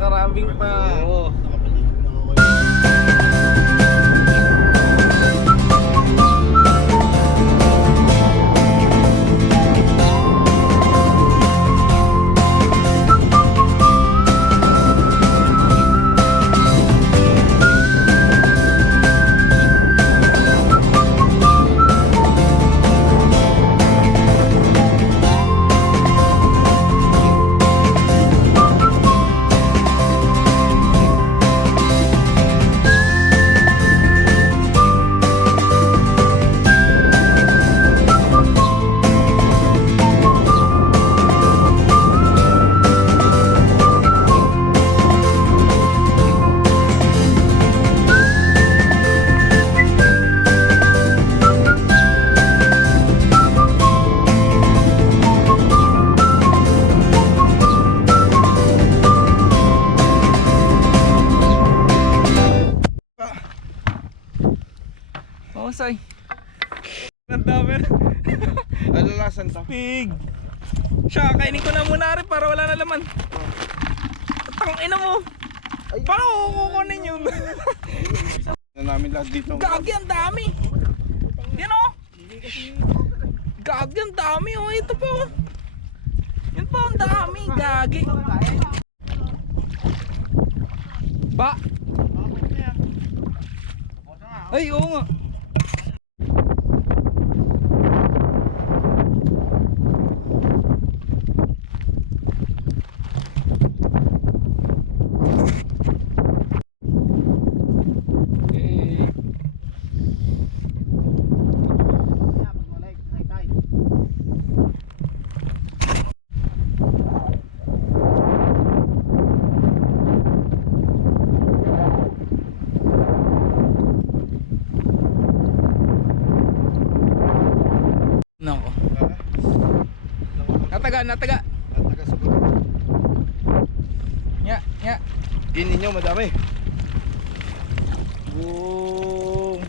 nakakarabing pa. Oo. Say. Ang dami na. Alalasan to. Pig. Siya, kainin ko na muna rin para wala na laman. Tang ina mo. Paano kukunin yun? Na namin lahat dito. Gagi, ang dami. Yan o. Gagi, ang dami o. Ito po. Yan po, ang dami. Gagi. Ba. Ay, oo nga. Nako. Nataga. Nataga sa buto. Nya. Ginin nyo madami. Boom.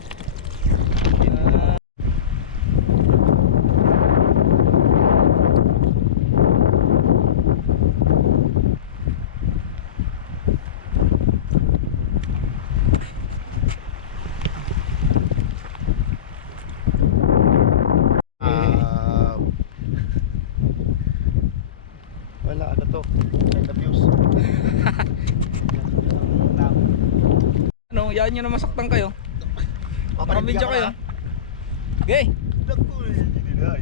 Wala, ano to? Light abuse. Ano, yan nyo na masaktan kayo. Pakabidyo kayo. Gay.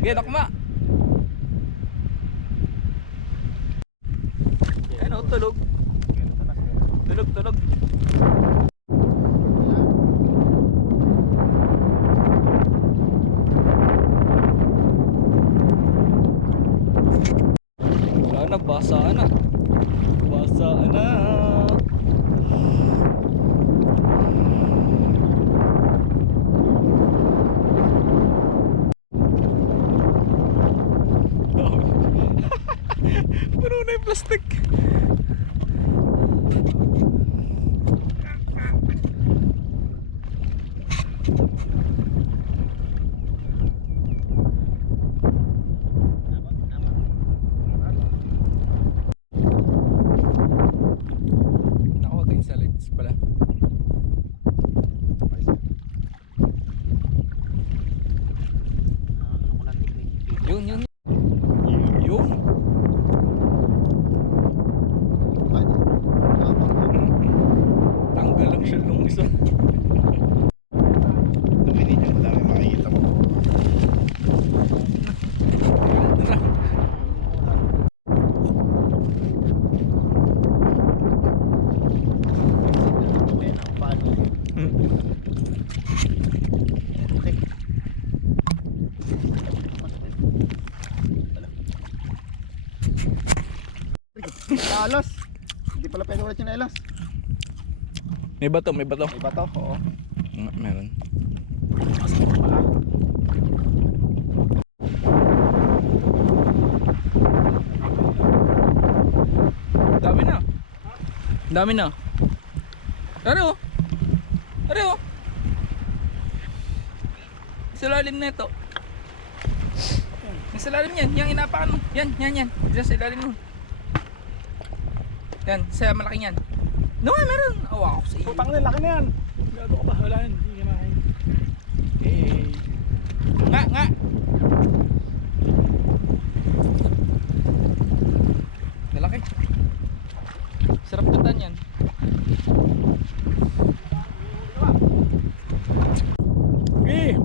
Gay, takma. Ano, tulog. Tulog. Wala na, basaan na. Puno na yung plastic. Nakuha kayo sa lights pala. Yun. Tanggal lang siya nung isa. Tuminin nyo madami makikita mo. Alas. Hindi pala pwede ulit yung elas. May bato. May bato? Oo. Meron. Dami na. Ano? Sa lalim na ito. Sa lalim yan. Yung inapakan mo. Yan. Diyan sa lalim mo. Yan, sa malaking yan. No, meron. Oh, ako sa iyo. Putang na, laki na yan. Gago ka ba? Wala yan. Hindi kinain. Eh. Nga. Malaki. Sarap gatan yan. Okay.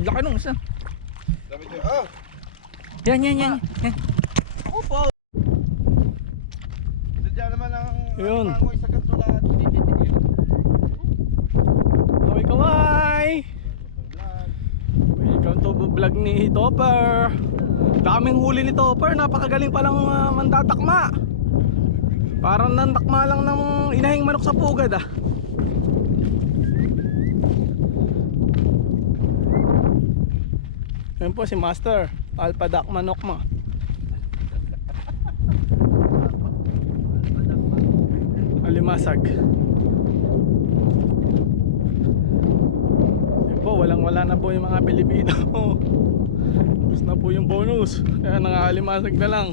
Laki nung isa. Dami tayo. Ah! Yan. Ako po! Diyan naman ang Yun. angoy sa ganito na tititigil. Kaway! Welcome to vlog ni Topper. Daming huli ni Topper. Napakagaling palang mandatakma. Parang nandakma lang ng inahing manok sa pugad ah. Yan po si Master Alpha Dakma Nokma. Alimasag. Yan po, wala na po yung mga Pilipino. Tapos na po yung bonus. Kaya nangalimasag na lang.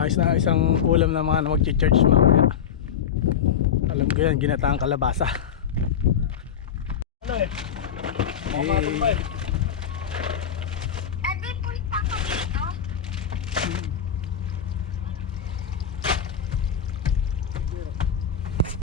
Ayos na isang ulam na mga mag-charge mamaya. Alam ko yan, ginataang kalabasa. Ano eh? Eh,